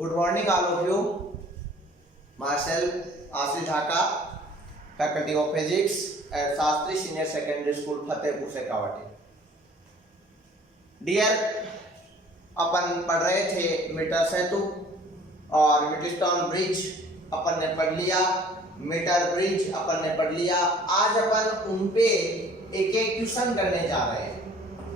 Good morning, all of you. Myself, Ashish Dhaka, Faculty of Physics at Shastri Senior Secondary School, Fatehpur Shekhawati. Dear, अपन पढ़ रहे थे metre सेतु और मिडस्टोन bridge अपन ने पढ़ लिया, मीटर ब्रिज अपन ने पढ़ लिया. आज अपन उन पे एक एक क्वेश्चन करने जा रहे हैं.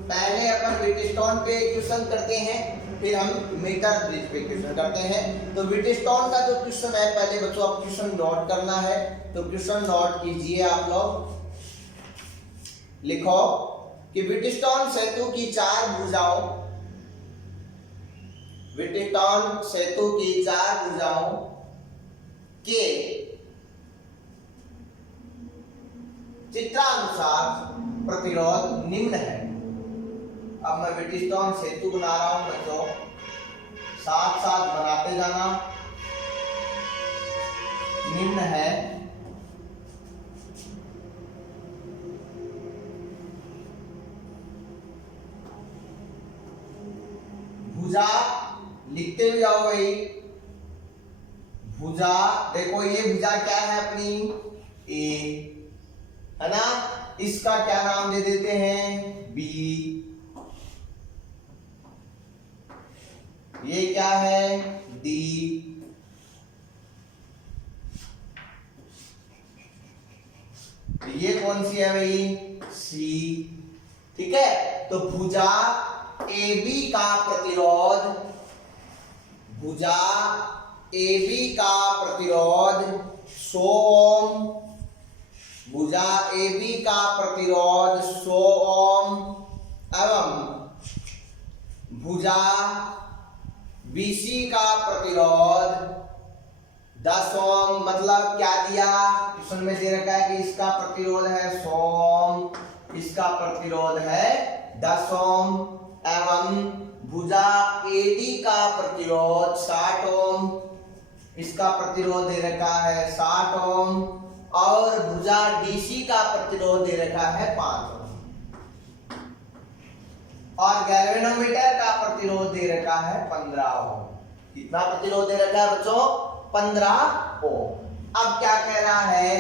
पहले अपन मिडस्टोन पे क्वेश्चन करते हैं, फिर हम मीटर ब्रिज पे क्वेश्चन करते हैं. तो विटस्टोन का जो क्वेश्चन है, पहले बच्चों आप क्वेश्चन नोट करना है. तो क्वेश्चन नोट कीजिए आप लोग. लिखो कि विटस्टोन सेतु की चार भुजाओं, विटस्टोन सेतु की चार भुजाओं के चित्रानुसार प्रतिरोध निम्न है. अब मैं विटस्टोन सेतु बना रहा हूं बच्चों, साथ साथ बनाते जाना. निम्न है भुजा, लिखते हुए जाओ भाई. भुजा देखो, ये भुजा क्या है अपनी ए, है ना. इसका क्या नाम दे देते हैं बी. ये क्या है डी. ये कौन सी है भाई सी. ठीक है. तो भुजा AB का प्रतिरोध, भुजा AB का प्रतिरोध 100 ओम, भुजा AB का प्रतिरोध 100 ओम एवं भुजा BC का प्रतिरोध 10 ओम. मतलब क्या दिया क्वेश्चन में दे रखा है कि इसका प्रतिरोध है 100 ओम, इसका प्रतिरोध है 10 ओम एवं भुजा AD का प्रतिरोध 60 ओम, इसका प्रतिरोध दे रखा है 60 ओम और भुजा DC का प्रतिरोध दे रखा है 5 ओम और गैल्वेनोमीटर का प्रतिरोध दे रखा है 15 ओम. कितना प्रतिरोध दे रखा है बच्चों 15 ओम. अब क्या कह रहा है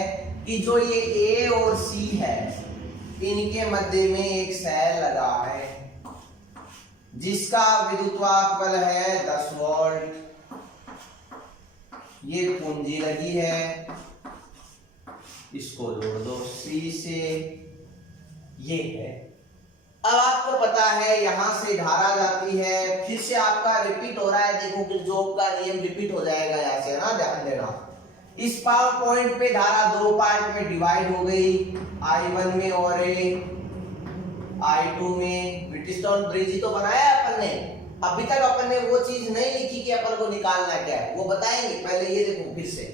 कि जो ये A और C है, इनके मध्य में एक सेल लगा है जिसका विद्युतवाहक बल है 10 वोल्ट. ये कुंजी लगी है, इसको जोड़ दो C से. ये है. अब आपको पता है यहां से धारा जाती है, फिर से आपका रिपीट हो रहा है. देखो किरचॉफ का नियम रिपीट हो जाएगा यहां से, ना ध्यान देना. इस पावर पॉइंट पे धारा दो पार्ट में डिवाइड हो गई, I1 में और I2 में. विटस्टोन ब्रिज ही तो बनाया अपन ने. अभी तक अपन ने वो चीज नहीं लिखी कि अपन को निकालना क्या है, वो बताएंगे. पहले ये देखो फिर से,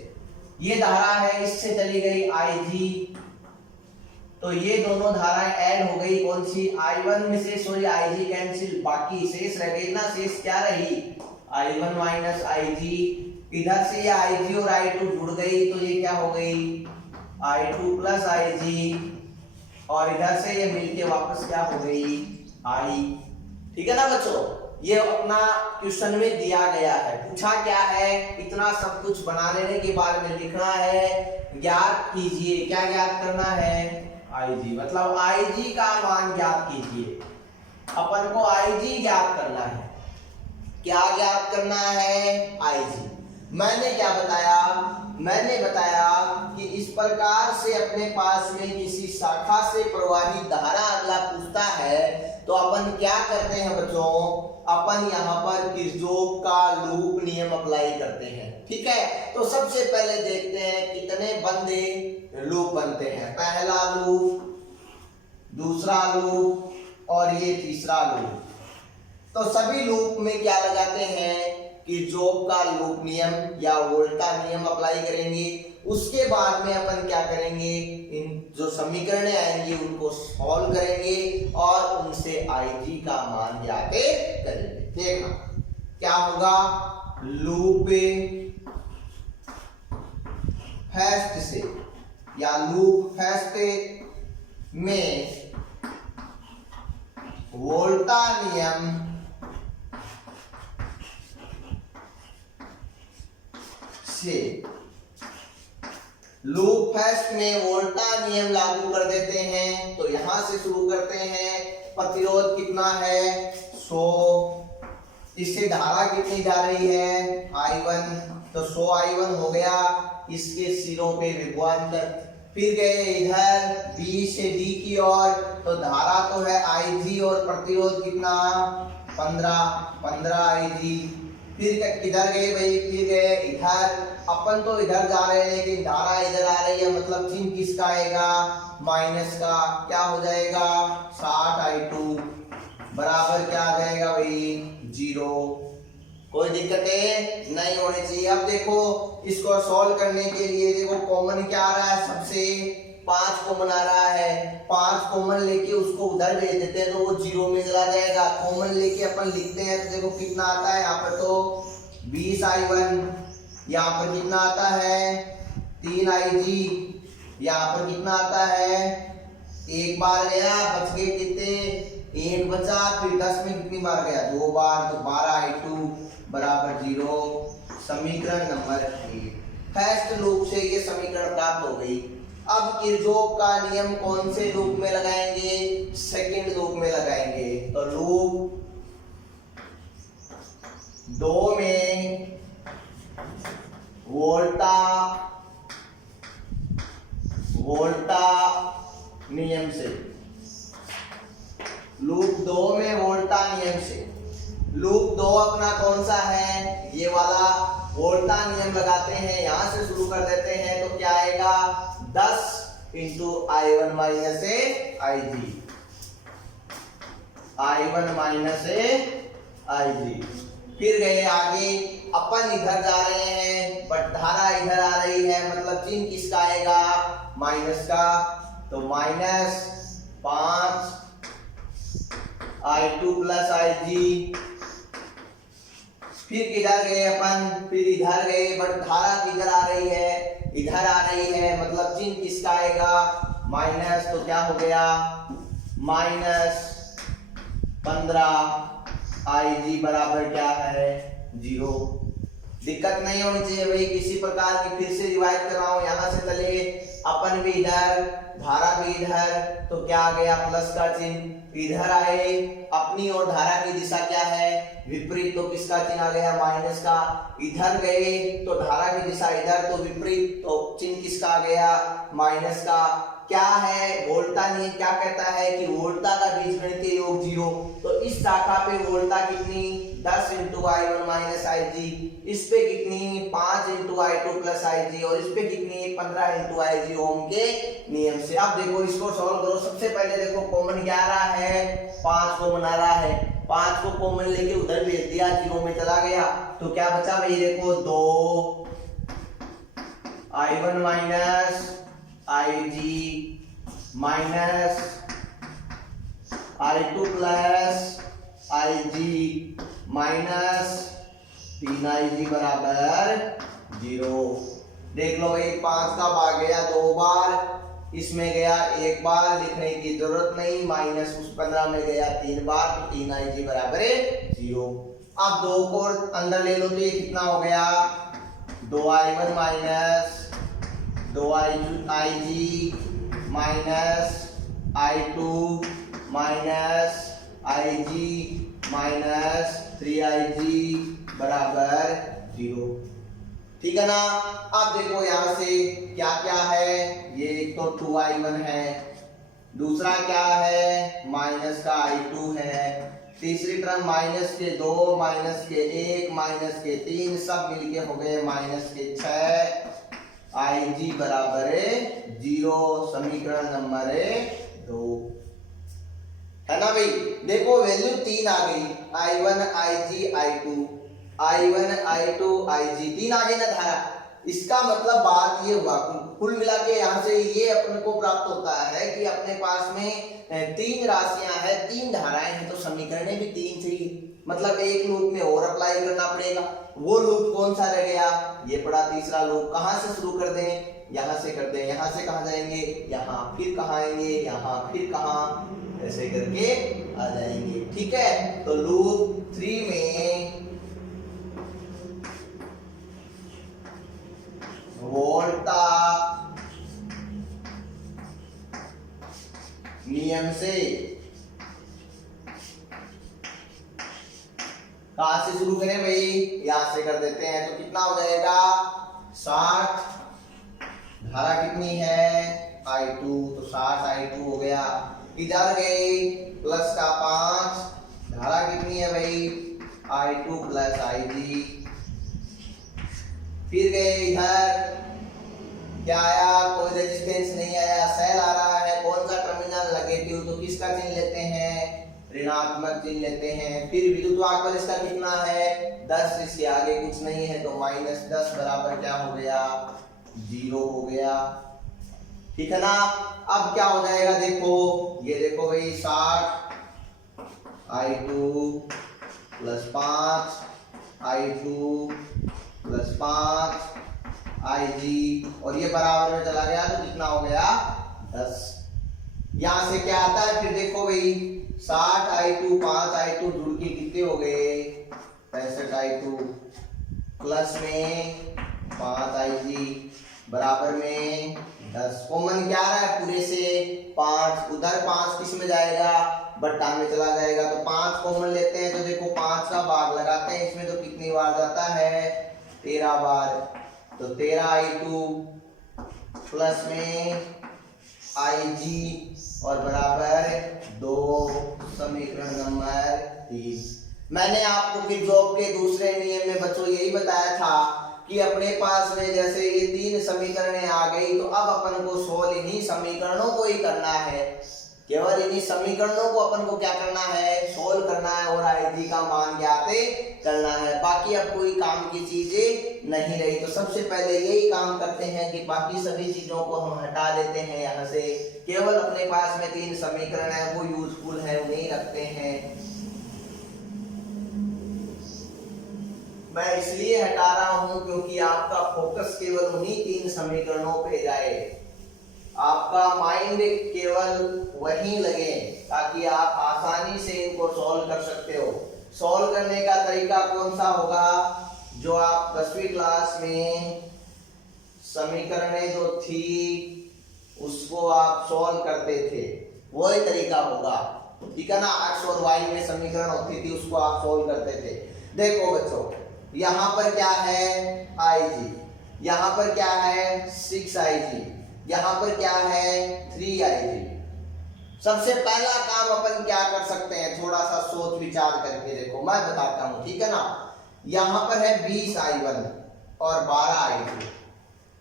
ये धारा है, इससे चली गई IG, तो ये दोनों धाराएं ऐड हो गई. कौन सी I1 में से, सॉरी IG कैंसिल, बाकी शेष रह गई ना. शेष क्या रही I1 माइनस IG. इधर से ये IG और I2 जुड़ गई, तो ये क्या हो गई I2 प्लस IG और इधर से ये मिलके वापस क्या हो गई I. ठीक है ना बच्चों. ये अपना क्वेश्चन में दिया गया है. पूछा क्या है, इतना सब कुछ बना लेने के बाद में लिखना है ज्ञात कीजिए. क्या ज्ञात करना है IG, मतलब IG का मान ज्ञात कीजिए. अपन को IG ज्ञात करना है. क्या ज्ञात करना है IG. मैंने क्या बताया, मैंने बताया कि इस प्रकार से अपने पास में किसी शाखा से प्रवाहित धारा अगला पूछता है तो अपन क्या करते हैं बच्चों, अपन यहाँ पर किरचॉफ का लूप नियम अप्लाई करते हैं. ठीक है. तो सबसे पहले देखते हैं कितने बंदे लूप बनते हैं. पहला लूप, दूसरा लूप और ये तीसरा लूप. तो सभी लूप में क्या लगाते हैं किरचॉफ का लूप नियम या वोल्टा नियम अप्लाई करेंगे. उसके बाद में अपन क्या करेंगे, इन जो समीकरणें आएंगी उनको सॉल्व करेंगे और उनसे IG का मान ज्ञात करेंगे. देखना क्या होगा. लूप फर्स्ट से या लूप फर्स्ट में वोल्टा नियम से लूप फर्स्ट में वोल्टा नियम लागू कर देते हैं। तो यहां से शुरू करते हैं। प्रतिरोध कितना है 100, इससे धारा कितनी जा रही है I1, तो 100 I1 हो गया। इसके सिरों पे विभवांतर, फिर गए इधर B से D की ओर, तो धारा तो है IG और प्रतिरोध कितना 15 IG। फिर किधर गए भाई, फिर गए इधर, अपन तो इधर जा रहे हैं लेकिन धारा इधर आ रही है, मतलब चिन्ह किसका आएगा माइनस का, क्या हो जाएगा 60 I2 बराबर क्या आ जाएगा भाई 0। कोई दिक्कतें नहीं होनी चाहिए। अब देखो इसको सॉल्व करने के लिए देखो कॉमन क्या आ रहा है, सबसे 5 कॉमन आ रहा है। 5 कॉमन लेके उसको उधर भेज देते हैं तो वो 0 में चला जाएगा। कॉमन लेके अपन लिखते हैं तो देखो कितना आता है, यहाँ पर तो 20 I1, यहाँ पर कितना आता है 3 IG, यहाँ पर कितना आता है, एक बार गया बच गए कितने, एक बचा, फिर 10 में कितनी बार गया 2 बार, तो 12 I2 बराबर 0। समीकरण नंबर 1 फर्स्ट लूप से ये समीकरण प्राप्त हो गई। अब किरचॉफ का नियम कौन से लूप में लगाएंगे, सेकंड लूप में लगाएंगे। तो लूप 2 में वोल्टा नियम से, लूप 2 में वोल्टा नियम से, लूप 2 अपना कौन सा है, ये वाला वोल्टा नियम लगाते हैं। यहां से शुरू कर देते हैं तो क्या आएगा 10 into I1 minus IG, I1 minus IG। फिर गए आगे, अपन इधर जा रहे हैं बट धारा इधर आ रही है, मतलब चिन्ह किसका आएगा माइनस का, तो माइनस 5 I2 प्लस IG। फिर किधर गए अपन, फिर इधर गए बट धारा किधर आ रही है, इधर आ रही है, मतलब चिन्ह किसका आएगा माइनस, तो क्या हो गया माइनस 15 IG बराबर क्या है 0। दिक्कत नहीं होनी चाहिए भाई किसी प्रकार की। फिर से रिवाइज कर रहा हूं, यहां से चले अपन भी इधर, धारा भी इधर, तो क्या आ गया प्लस का चिन्ह, इधर आए अपनी और धारा की दिशा क्या है विपरीत, तो किसका चिन्ह आ गया माइनस का। इधर गए तो धारा की दिशा इधर, तो विपरीत, तो चिन्ह किसका आ गया माइनस का। क्या है वोल्टा नियम क्या कहता है कि वोल्टा का बीजगणितीय योग 0, तो इस शाखा पे वोल्टा कितनी 10 इंटू I1 माइनस IG, इस पे कितनी 5 इंटू I2 प्लस IG, और इस पे कितनी 15 इंटू IG ओम के नियम से। अब देखो इसको सॉल्व करो। सबसे पहले देखो कॉमन क्या आ रहा है 5 कॉमन आ रहा है, 5 को कॉमन लेके उधर भेज दिया 0 में चला गया, तो क्या बचा भाई देखो 2 I1 minus IG minus I2 plus IG minus 3 IG बराबर 0। देख लो भाई 5 का भाग गया 2 बार, इसमें गया 1 बार, लिखने की जरूरत नहीं, माइनस उस 15 में गया 3 बार, तो 3 IG बराबर 0। अब 2 को अंदर ले लो तो ये कितना हो गया 2 I1 minus 2 IG minus I2 minus IG minus 3 IG बराबर 0। ठीक है ना। अब देखो यहां से क्या क्या है, ये एक तो 2 I1 है, दूसरा क्या है माइनस का I2 है, तीसरी टर्म माइनस के 2 माइनस के 1 माइनस के 3 सब मिलके हो गए माइनस के 6, IG बराबर 0। समीकरण नंबर 2 है ना भाई। देखो वैल्यू 3 आ गई, I1 IG I2, I1 I2 IG 3 आ गई ना धारा। इसका मतलब बात ये हुआ कुल मिला के यहाँ से ये अपने को प्राप्त होता है कि अपने पास में 3 राशियां हैं, 3 धाराएं हैं, तो समीकरण भी 3 थी, मतलब एक लूप में और अप्लाई करना पड़ेगा। वो लूप कौन सा रह गया, ये पड़ा तीसरा लूप। कहां से शुरू कर दें, यहां से कर दें, यहां से कहां जाएंगे यहां, फिर कहां आएंगे यहां, फिर कहां, ऐसे करके आ जाएंगे। ठीक है, तो लूप 3 में कहां से शुरू करें भाई, यहां से कर देते हैं। तो कितना हो जाएगा 60, धारा कितनी है I2, तो 60 I2 हो गया। इधर गई प्लस का 5, धारा कितनी है भाई I2 प्लस IG। फिर गए इधर, क्या आया, कोई रेजिस्टेंस नहीं आया, सेल आ रहा है। कौन सा टर्मिनल नेगेटिव, तो किसका चिन्ह लेते हैं, ऋणात्मक चिन्ह लेते हैं। फिर विद्युत वाहक बल इसका कितना है 10, इसके आगे कुछ नहीं है, तो -10 बराबर क्या हो गया 0 हो गया। ठीक है ना। अब क्या हो जाएगा देखो, ये देखो भाई 60 I2 plus 5 I2 plus 5 IG, और ये बराबर में चला गया तो कितना हो गया 10। यहां से क्या आता है फिर देखो भाई 60 I2 5 I2 जुड़ के कितने हो गए 65 I2 प्लस में 5 IG बराबर में 10। कॉमन क्या आ रहा है पूरे से 5, उधर 5 किस में जाएगा बट्टा में चला जाएगा, तो 5 कॉमन लेते हैं। तो देखो 5 का भाग लगाते हैं इसमें, तो कितनी बार जाता है 13 बार, तो 13 I2 प्लस में IG और बराबर 2, समीकरण नंबर 3। मैंने आपको फिर जॉब के दूसरे नियम में बच्चों यही बताया था कि अपने पास में जैसे ये 3 समीकरणें आ गई, तो अब अपन को सोल्व इन्हीं समीकरणों को ही करना है। केवल इन्हीं समीकरणों को अपन को क्या करना है सोल्व करना है और IG का मान ज्ञात करना है। बाकी अब कोई काम की चीजें नहीं रही, तो सबसे पहले यही काम करते हैं कि बाकी सभी चीजों को हम हटा देते हैं यहाँ से। केवल अपने पास में 3 समीकरण है वो यूजफुल है, उन्हें रखते हैं। मैं इसलिए हटा रहा हूं क्योंकि आपका फोकस केवल उन्हीं 3 समीकरणों पे जाए, आपका माइंड केवल वहीं लगे, ताकि आप आसानी से इनको सॉल्व कर सकते हो। सॉल्व करने का तरीका कौन सा होगा, जो आप 10वीं क्लास में समीकरणें जो थी उसको आप सॉल्व करते थे, वही तरीका होगा। ठीक है ना। x और y में समीकरण होती थी उसको आप सॉल्व करते थे। देखो बच्चों, यहाँ पर क्या है IG, यहाँ पर क्या है 6IG, यहाँ पर क्या है 3IG। सबसे पहला काम अपन क्या कर सकते हैं, थोड़ा सा सोच विचार करके देखो, मैं बताता हूं। ठीक है ना। यहाँ पर है 20I1 और 12I2,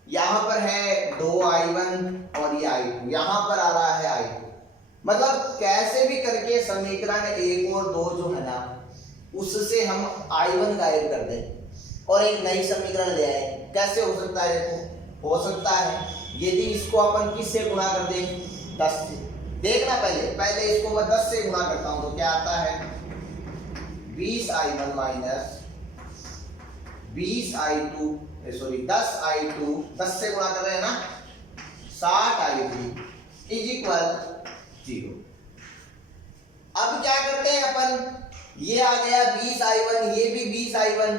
यहाँ पर है 2I1 और ये I2, यहाँ पर आ रहा है I2। मतलब कैसे भी करके समीकरण 1 और 2 जो है ना उससे हम I1 गायब कर दें और एक नई समीकरण ले आए। कैसे हो सकता है, देखो हो सकता है यदि इसको अपन किससे गुणा कर दें 10 से। देखना पहले इसको मैं 10 से गुणा करता हूं तो क्या आता है 20I1 minus 20I2 sorry 10I2, 10 से गुणा कर रहे हैं ना 60I3 इज इक्वल 0। अब क्या करते हैं अपन, ये आ गया 20I1, ये भी 20I1,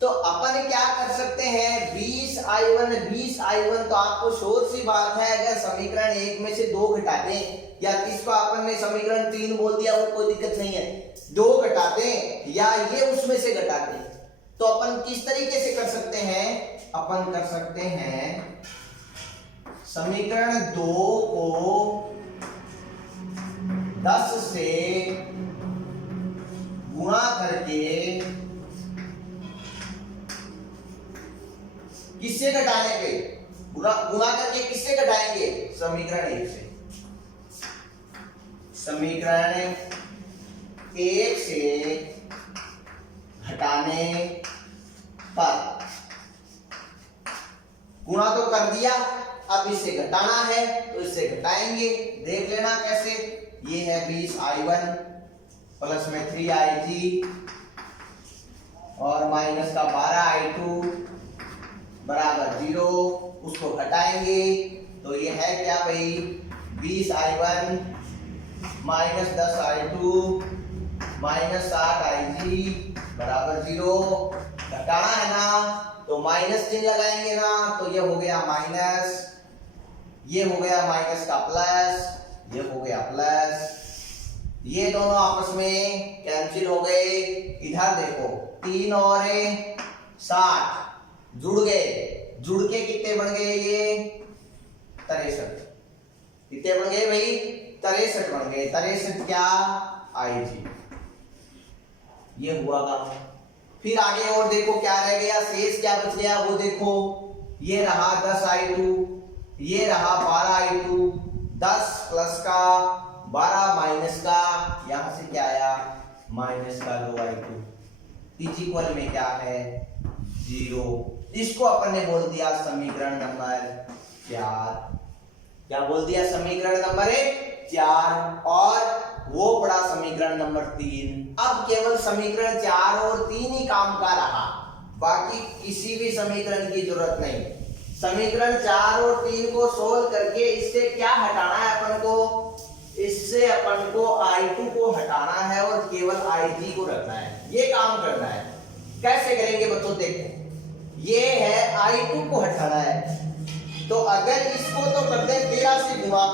तो अपन क्या कर सकते हैं 20I1 तो आपको श्योर सी बात है अगर समीकरण 1 में से 2 घटाते हैं या इसको अपन ने समीकरण 3 बोल दिया वो कोई दिक्कत नहीं है, 2 घटाते हैं या ये उसमें से घटाते हैं, तो अपन किस तरीके से कर सकते हैं, अपन कर सकते हैं समीकरण 2 को 10 से गुणा करके किससे घटाएंगे, गुणा करके किससे घटाएंगे समीकरण 1 से। समीकरण 1 से घटाने पर गुणा तो कर दिया, अब इससे घटाना है तो इससे घटाएंगे। देख लेना कैसे, ये है 20I1 प्लस में 3IG और माइनस का 12I2 बराबर 0, उसको घटाएंगे तो ये है क्या भाई 20I1 minus 10I2 minus 60IG बराबर 0। घटाना है ना तो माइनस चिन्ह लगाएंगे ना, तो ये हो गया माइनस, ये हो गया माइनस का प्लस, ये हो गया प्लस। ये दोनों आपस में कैंसिल हो गए। इधर देखो 3 और 60 जुड़ गए, जुड़ के कितने बन गए ये 63। कितने बन गए भाई 63 बन गए। 63 क्या IG, ये हुआ काम। फिर आगे और देखो क्या रह गया, शेष क्या बच गया वो देखो। ये रहा 10I2, ये रहा 12I2, 10 प्लस का 12 माइनस का, यहां से क्या आया माइनस का 2I2 इज इक्वल में क्या है 0। इसको अपन ने बोल दिया समीकरण नंबर 4। क्या बोल दिया समीकरण नंबर 4, और वो पड़ा समीकरण नंबर 3। अब केवल समीकरण 4 और 3 ही काम का रहा, बाकी किसी भी समीकरण की जरूरत नहीं। समीकरण 4 और 3 को सोल्व करके इससे क्या हटाना है अपन को, इससे अपन को I2 को हटाना है और केवल IG को रखना है। ये काम करना है। कैसे करेंगे बच्चों देखो, ये है I2 को हटाना है, तो अगर इसको तो कर दे 13 से गुणा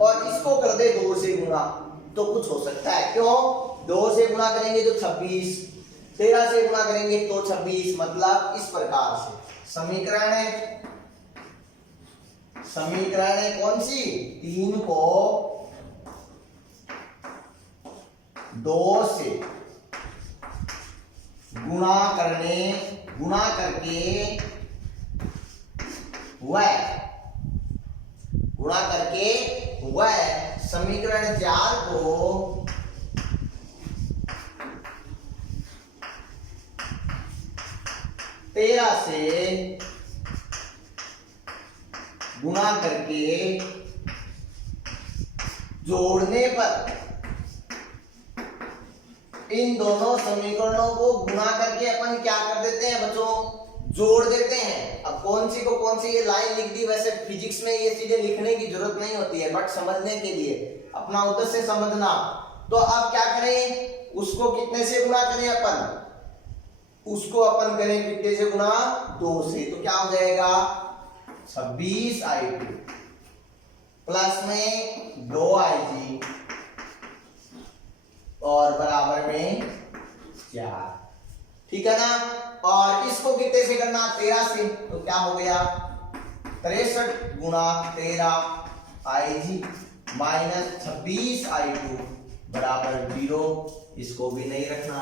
और इसको कर दे 2 से गुणा तो कुछ हो सकता है। क्यों, 2 से गुणा करेंगे तो 26, 13 से गुणा करेंगे तो 26, मतलब इस प्रकार से समीकरण है कौन सी, 3 को 2 से गुणा करके वह समीकरण 4 को तेरह से गुणा करके जोड़ने पर इन दोनों समीकरणों को गुणा करके अपन क्या कर देते हैं बच्चों, जोड़ देते हैं। अब कौन सी को कौन सी ये लाइन लिख दी, वैसे फिजिक्स में ये चीजें लिखने की जरूरत नहीं होती है, बट समझने के लिए अपना उद्देश्य समझना। तो अब क्या करें, उसको कितने से गुणा करें अपन, उसको अपन करें कितने से गुणा 2 से, तो क्या हो जाएगा 26I2 प्लस में 2IG और बराबर में 4, ठीक है ना। और इसको कितने से करना 13 से, तो क्या हो गया 63 गुणा 13IG माइनस 26I2 बराबर 0। इसको भी नहीं रखना।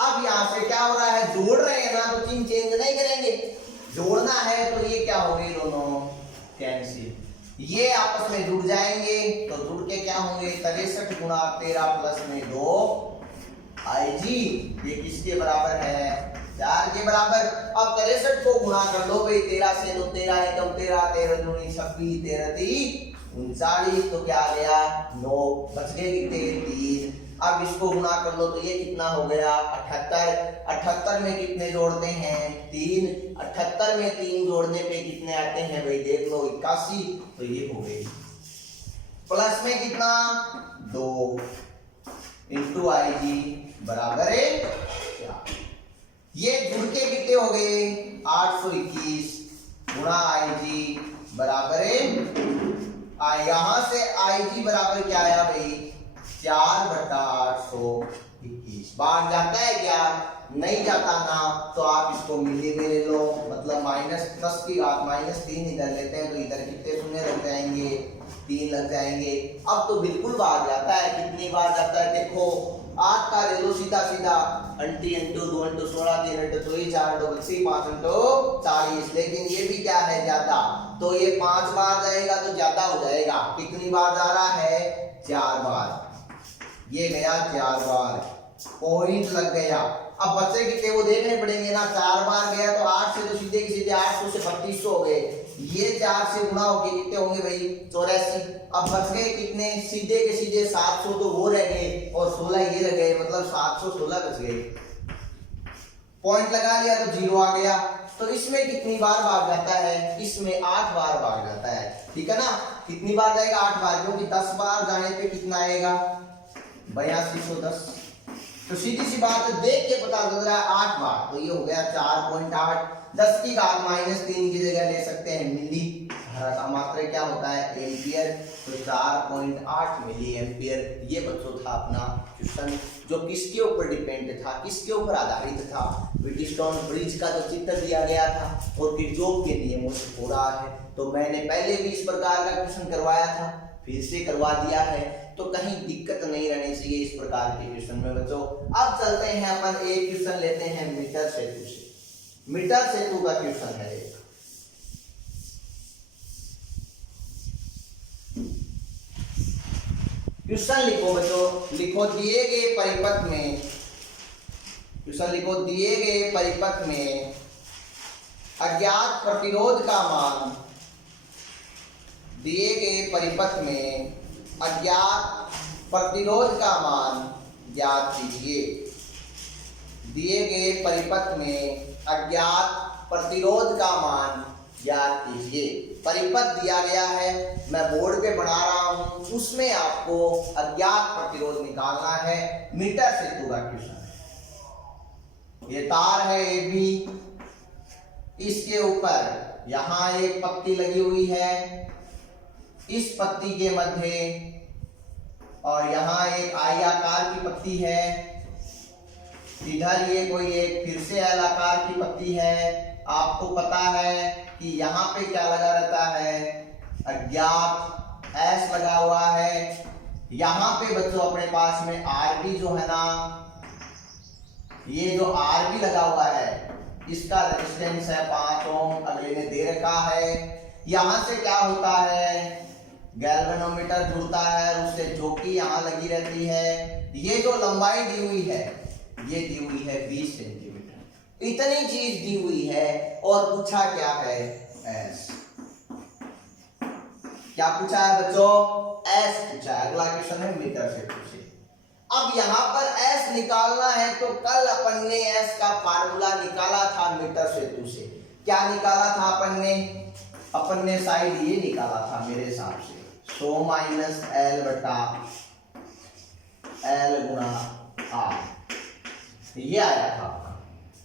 अब यहां से क्या हो रहा है, जोड़ रहे हैं ना, तो चिन्ह चेंज नहीं करेंगे। जोड़ना है तो ये क्या होंगे, दोनों कैंसिल, ये आपस में जुड़ जाएंगे, तो जुड़ के क्या होंगे 63 गुणा 13 प्लस में 2IG, ये किसके बराबर है 4 के बराबर। अब 63 को गुणा कर लो भाई 13 से, तो 13 एकम 13, 13 दूनी 26, 13 3 39, तो क्या आ गया 9, बच गए कितने 3। अब इसको गुणा कर लो तो ये कितना हो गया 78। 78 में कितने जोड़ते हैं 3, 78 में 3 जोड़ने पे कितने आते हैं भाई देख लो 81, तो ये हो गई। प्लस में कितना 2 इंटू IG बराबर है 4। ये जुड़ के कितने हो गए 821 गुणा IG बराबर है, यहां से IG बराबर क्या आया भाई 4/821। बाहर जाता है क्या, नहीं जाता ना, तो आप इसको मिली में ले लो, मतलब माइनस प्लस की घात -3 इधर लेते हैं तो इधर कितने शून्य लग जाएंगे 3 लग जाएंगे। अब तो बिल्कुल बाहर जाता है, कितनी बार जाता है देखो 8 का ले लो सीधा सीधा, 8 2 16 3 24 4 2 6 5 40, लेकिन ये भी क्या है ज्यादा, तो ये 5 बार जाएगा तो ज्यादा हो जाएगा। कितनी बार जा रहा है 4 बार, ये गया 4 बार, पॉइंट लग गया। अब बच्चे कितने वो देखने पड़ेंगे ना, 4 बार गया तो 8 से तो सीधे की सीधे 800 से 3200 हो गए, ये 4 से गुणा होके कितने होंगे भाई 84। अब बच गए कितने, सीधे के सीधे 700 तो वो रह गए और 16 ये रह गए, मतलब 716 बच गए। पॉइंट लगा लिया तो 0 आ गया। तो इसमें कितनी बार भाग जाता है, इसमें 8 बार भाग जाता है, ठीक है ना। कितनी बार जाएगा 8 बार, क्योंकि 10 बार जाने पे कितना आएगा 8210। तो सीधी सी बात है, देख के पता चल रहा है 8 बार, तो ये हो गया 4.8। 10 की घात -3 की जगह ले सकते हैं मिली धारा का मात्रक क्या होता है एम्पियर, तो 4.8 मिली एम्पियर। ये बच्चों था अपना क्वेश्चन जो किसके ऊपर डिपेंड था, किसके ऊपर आधारित था, व्हीटस्टोन ब्रिज का जो चित्र दिया गया था और किरचॉफ के नियमों से हो रहा है। तो मैंने पहले भी इस प्रकार का क्वेश्चन करवाया था, फिर से करवा दिया है, तो कहीं दिक्कत नहीं रहनी चाहिए इस प्रकार के क्वेश्चन में बच्चों। अब चलते हैं अपन एक क्वेश्चन लेते हैं मीटर सेतु से। मीटर सेतु का क्वेश्चन है एक। क्वेश्चन लिखो बच्चों, लिखो दिए गए परिपथ में, क्वेश्चन लिखो दिए गए परिपथ में अज्ञात प्रतिरोध का मान, दिए गए परिपथ में अज्ञात प्रतिरोध का मान ज्ञात कीजिए। दिए गए परिपथ में अज्ञात प्रतिरोध का मान ज्ञात कीजिए। परिपथ दिया गया है, मैं बोर्ड पे बना रहा हूं, उसमें आपको अज्ञात प्रतिरोध निकालना है। मीटर सेतु का क्वेश्चन है। ये तार है ए बी, इसके ऊपर यहां एक पत्ती लगी हुई है, इस पत्ती के मध्य और यहां एक आई आकार की पत्ती है, इधर ये कोई एक फिर से एल आकार की पत्ती है। आपको पता है कि यहाँ पे क्या लगा रहता है अज्ञात एस लगा हुआ है। यहाँ पे बच्चों अपने पास में आर बी जो है ना, ये जो आर बी लगा हुआ है इसका रेजिस्टेंस है 5 ओम, अगले ने दे रखा है। यहाँ से क्या होता है गैल्वेनोमीटर जुड़ता है उससे, जो कि यहाँ लगी रहती है। ये जो लंबाई दी हुई है ये दी हुई है 20 सेंटीमीटर, इतनी चीज दी हुई है और पूछा क्या है एस। क्या पूछा है बच्चों एस पूछा है। अगला क्वेश्चन है मीटर सेतु से। अब यहाँ पर एस निकालना है, तो कल अपन ने एस का फार्मूला निकाला था मीटर सेतु से। क्या निकाला था अपन ने साइड ये निकाला था मेरे हिसाब से 100 माइनस एल बटा एल गुणा आर, ये आया था।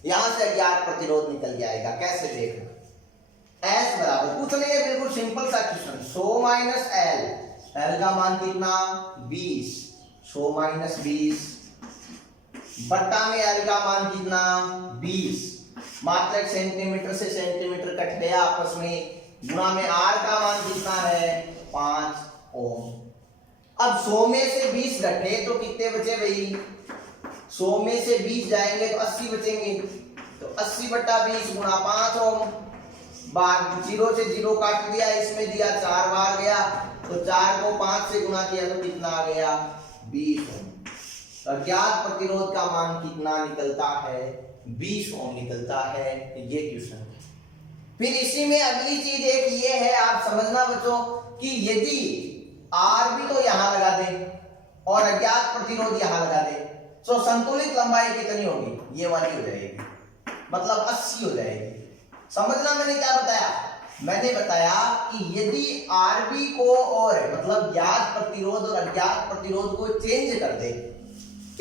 यहां से अज्ञात प्रतिरोध निकल जाएगा। कैसे देखना, एस बराबर पूछ लेंगे, बिल्कुल सिंपल सा क्वेश्चन। 100 माइनस एल, एल का मान कितना 20, 100 माइनस 20 बट्टा में एल का मान कितना 20, मात्रक सेंटीमीटर से सेंटीमीटर कट गया आपस में, गुणा में आर का मान कितना है 5 ओम। अब 100 में से 20 घटे तो कितने बचे भाई, 100 में से 20 जाएंगे तो 80 बचेंगे, तो 80 बट्टा 20 गुणा 5 ओम। बार 0 से 0 काट दिया, इसमें दिया 4 बार गया, तो 4 को 5 से गुणा किया तो कितना आ गया 20 ओम। तो अज्ञात प्रतिरोध का मान कितना निकलता है 20 ओम निकलता है। ये क्वेश्चन है। फिर इसी में अगली चीज एक ये है, आप समझना बच्चों कि यदि आर भी तो यहां लगा दे और अज्ञात प्रतिरोध यहां लगा दे, तो संतुलित लंबाई कितनी होगी, ये वाली हो जाएगी, मतलब 80 हो जाएगी। समझना मैंने क्या बताया, मैंने बताया कि यदि आरबी को और मतलब ज्ञात प्रतिरोध और अज्ञात प्रतिरोध को चेंज कर दे,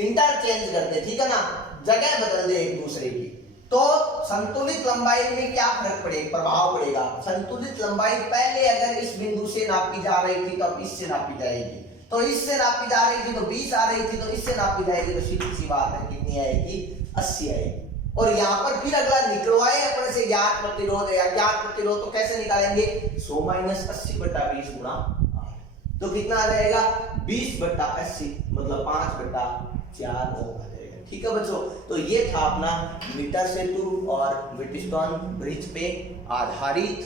इंटरचेंज कर दे, ठीक है ना, जगह बदल दे एक दूसरे की, तो संतुलित लंबाई में क्या फर्क पड़ेगा, प्रभाव पड़ेगा। संतुलित लंबाई पहले अगर इस बिंदु से नापी जा रही थी तो अब इससे नापी जाएगी, तो इससे नापी जा रही थी तो 20 आ रही थी, तो इससे नापी जाएगी तो सीधी सी बात है कितनी आएगी 80 आएगी। और यहाँ पर फिर अगला निकलवाए अपने से ज्ञात प्रतिरोध है, अज्ञात प्रतिरोध तो कैसे निकालेंगे 100 माइनस 80 बटा 20 गुणा, तो कितना आ जाएगा 20 बटा 80 मतलब 5 बटा 4 ओम आ जाएगा। ठीक है बच्चों, तो ये था अपना मीटर सेतु और व्हीटस्टोन ब्रिज पे आधारित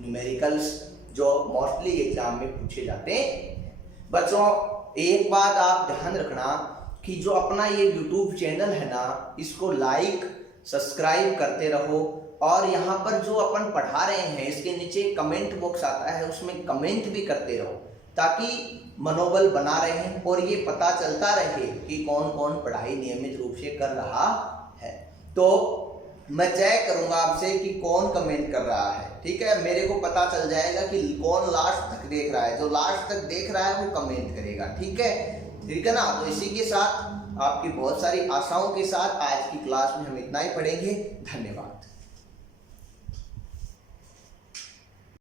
न्यूमेरिकल्स जो मोस्टली एग्जाम में पूछे जाते हैं। बच्चों एक बात आप ध्यान रखना कि जो अपना ये YouTube चैनल है ना, इसको लाइक सब्सक्राइब करते रहो, और यहाँ पर जो अपन पढ़ा रहे हैं इसके नीचे कमेंट बॉक्स आता है, उसमें कमेंट भी करते रहो ताकि मनोबल बना रहे और ये पता चलता रहे कि कौन कौन पढ़ाई नियमित रूप से कर रहा है। तो मैं चेक करूंगा आपसे कि कौन कमेंट कर रहा है, ठीक है, मेरे को पता चल जाएगा कि कौन लास्ट तक देख रहा है। जो लास्ट तक देख रहा है वो कमेंट करेगा, ठीक है ना। तो इसी के साथ आपकी बहुत सारी आशाओं के साथ आज की क्लास में हम इतना ही पढ़ेंगे। धन्यवाद।